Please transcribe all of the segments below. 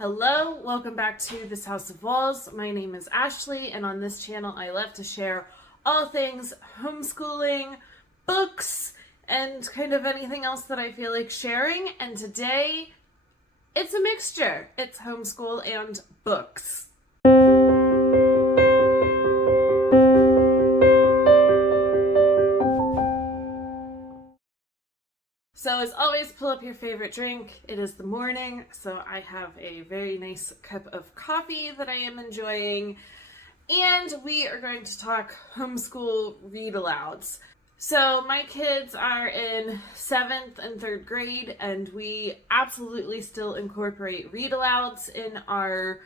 Hello, welcome back to This House of Walls. My name is Ashley, and on this channel I love to share all things homeschooling, books, and kind of anything else that I feel like sharing. And today, it's a mixture. It's homeschool and books. So as always, pull up your favorite drink. It is the morning, so I have a very nice cup of coffee that I am enjoying. And we are going to talk homeschool read-alouds. So my kids are in 7th and 3rd grade, and we absolutely still incorporate read-alouds in our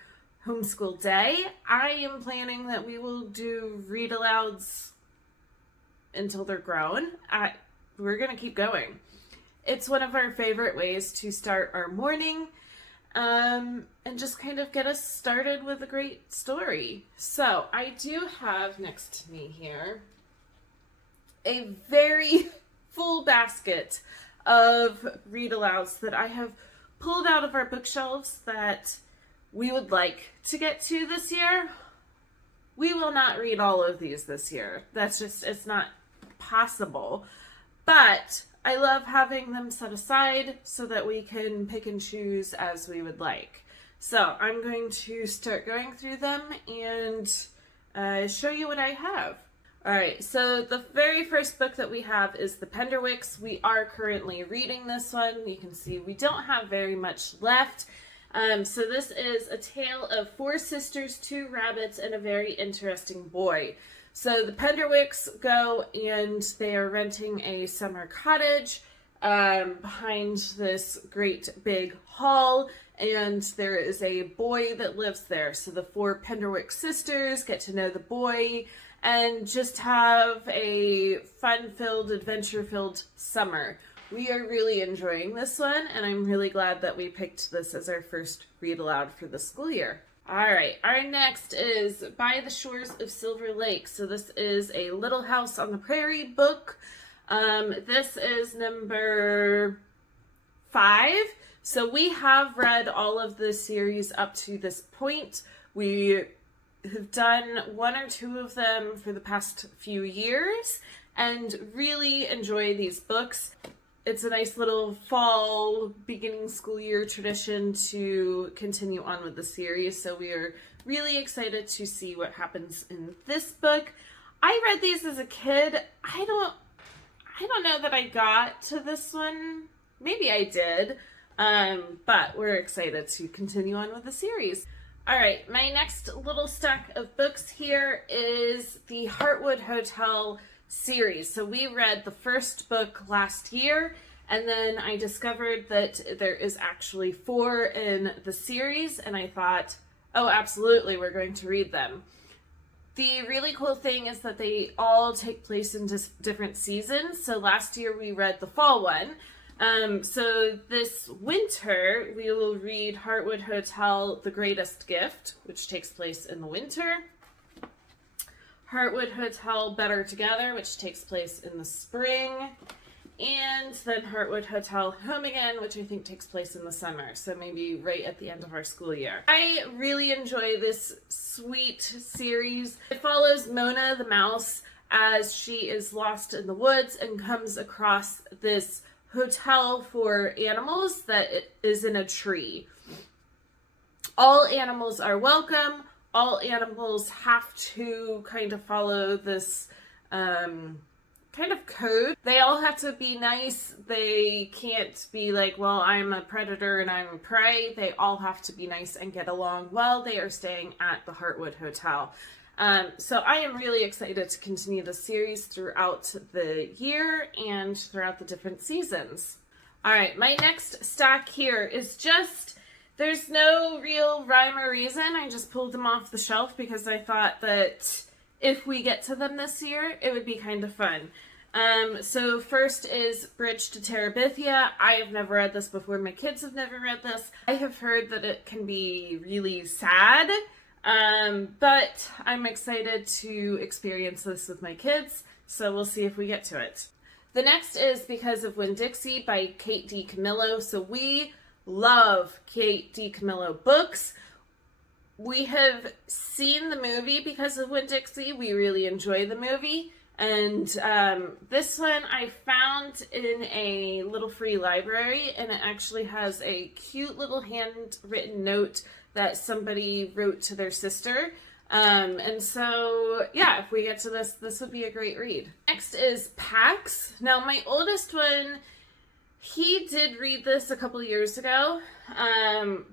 homeschool day. I am planning that we will do read-alouds until they're grown. We're going to keep going. It's one of our favorite ways to start our morning and just kind of get us started with a great story. So I do have next to me here a very full basket of read-alouds that I have pulled out of our bookshelves that we would like to get to this year. We will not read all of these this year. It's not possible. But I love having them set aside so that we can pick and choose as we would like. So I'm going to start going through them and show you what I have. All right, so the very first book that we have is The Penderwicks. We are currently reading this one. You can see we don't have very much left. So this is a tale of 4 sisters, 2 rabbits, and a very interesting boy. So the Penderwicks go and they are renting a summer cottage behind this great big hall, and there is a boy that lives there. So the 4 Penderwick sisters get to know the boy and just have a fun-filled, adventure-filled summer. We are really enjoying this one, and I'm really glad that we picked this as our first read-aloud for the school year. All right, our next is By the Shores of Silver Lake. So this is a Little House on the Prairie book. This is number 5. So we have read all of the series up to this point. We have done 1 or 2 of them for the past few years and really enjoy these books. It's a nice little fall, beginning school year tradition to continue on with the series. So we are really excited to see what happens in this book. I read these as a kid. I don't know that I got to this one. Maybe I did. But we're excited to continue on with the series. All right, my next little stack of books here is the Heartwood Hotel series. So we read the first book last year, and then I discovered that there is actually 4 in the series, and I thought, oh, absolutely, we're going to read them. The really cool thing is that they all take place in different seasons. So last year we read the fall one. So this winter we will read Heartwood Hotel, The Greatest Gift, which takes place in the winter. Heartwood Hotel, Better Together, which takes place in the spring, and then Heartwood Hotel, Home Again, which I think takes place in the summer, so maybe right at the end of our school year. I really enjoy this sweet series. It follows Mona the mouse as she is lost in the woods and comes across this hotel for animals that is in a tree. All animals are welcome. All animals have to kind of follow this kind of code. They all have to be nice. They can't be like, well, I'm a predator and I'm a prey. They all have to be nice and get along while they are staying at the Heartwood Hotel. So I am really excited to continue the series throughout the year and throughout the different seasons. All right, my next stack here is just... There's no real rhyme or reason. I just pulled them off the shelf because I thought that if we get to them this year, it would be kind of fun. So first is Bridge to Terabithia. I have never read this before. My kids have never read this. I have heard that it can be really sad, but I'm excited to experience this with my kids, so we'll see if we get to it. The next is Because of Winn-Dixie by Kate D. Camillo. So we love Kate DiCamillo books. We have seen the movie because of Winn-Dixie. We really enjoy the movie. And this one I found in a little free library, and it actually has a cute little handwritten note that somebody wrote to their sister. And so, yeah, if we get to this, this would be a great read. Next is Pax. Now, my oldest one, he did read this a couple years ago,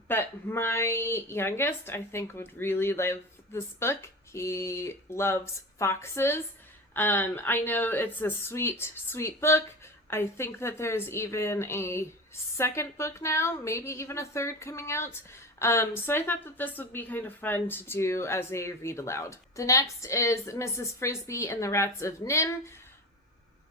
but my youngest, I think, would really love this book. He loves foxes. I know it's a sweet, sweet book. I think that there's even a second book now, maybe even a third coming out. So I thought that this would be kind of fun to do as a read aloud. The next is Mrs. Frisbee and the Rats of Nim.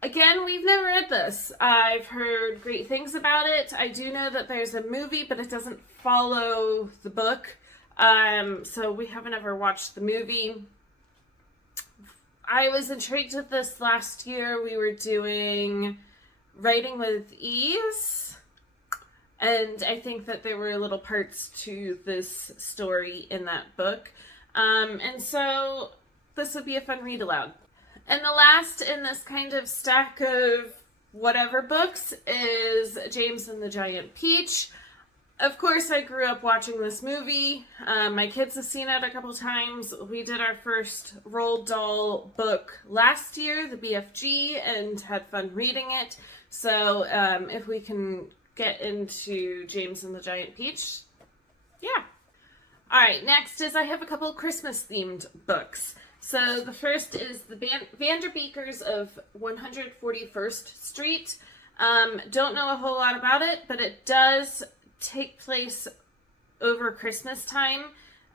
Again, we've never read this. I've heard great things about it. I do know that there's a movie, but it doesn't follow the book. So we haven't ever watched the movie. I was intrigued with this last year. We were doing Writing with Ease, and I think that there were little parts to this story in that book. And so this would be a fun read aloud. And the last in this kind of stack of whatever books is James and the Giant Peach. Of course, I grew up watching this movie. My kids have seen it a couple times. We did our first Roald Dahl book last year, the BFG, and had fun reading it. So if we can get into James and the Giant Peach, yeah. All right, next is I have a couple Christmas-themed books. So the first is the Vanderbeekers of 141st Street. Don't know a whole lot about it, but it does take place over Christmas time.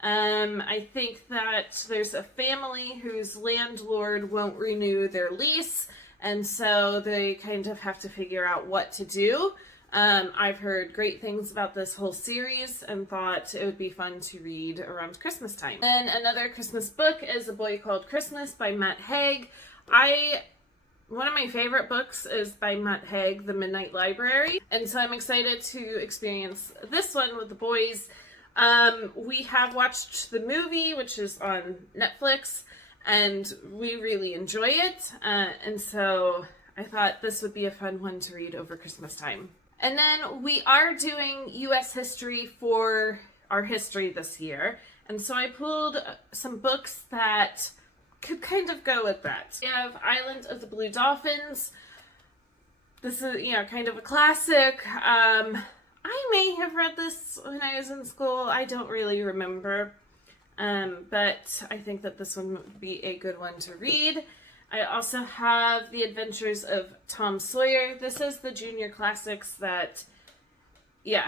I think that there's a family whose landlord won't renew their lease, and so they kind of have to figure out what to do. I've heard great things about this whole series and thought it would be fun to read around Christmas time. And another Christmas book is A Boy Called Christmas by Matt Haig. One of my favorite books is by Matt Haig, The Midnight Library, and so I'm excited to experience this one with the boys. We have watched the movie, which is on Netflix, and we really enjoy it, and so I thought this would be a fun one to read over Christmas time. And then we are doing U.S. history for our history this year, and so I pulled some books that could kind of go with that. We have Island of the Blue Dolphins. This is, kind of a classic. I may have read this when I was in school. I don't really remember. But I think that this one would be a good one to read. I also have The Adventures of Tom Sawyer. This is the junior classics that,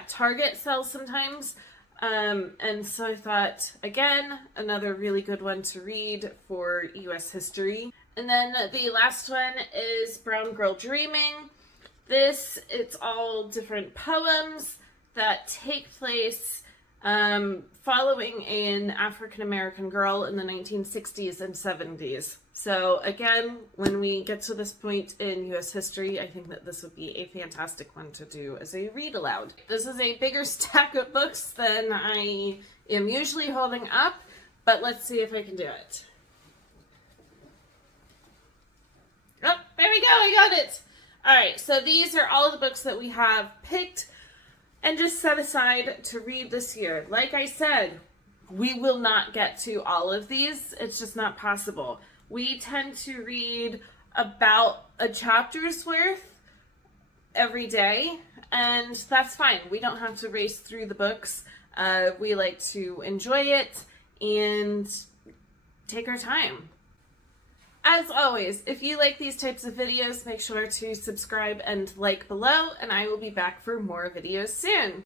Target sells sometimes. And so I thought, again, another really good one to read for U.S. history. And then the last one is Brown Girl Dreaming. It's all different poems that take place following an African-American girl in the 1960s and 70s. So again, when we get to this point in U.S. history, I think that this would be a fantastic one to do as a read aloud. This is a bigger stack of books than I am usually holding up, but let's see if I can do it. Oh, there we go, I got it! Alright, so these are all the books that we have picked and just set aside to read this year. Like I said, we will not get to all of these. It's just not possible. We tend to read about a chapter's worth every day, and that's fine. We don't have to race through the books. We like to enjoy it and take our time. As always, if you like these types of videos, make sure to subscribe and like below, and I will be back for more videos soon.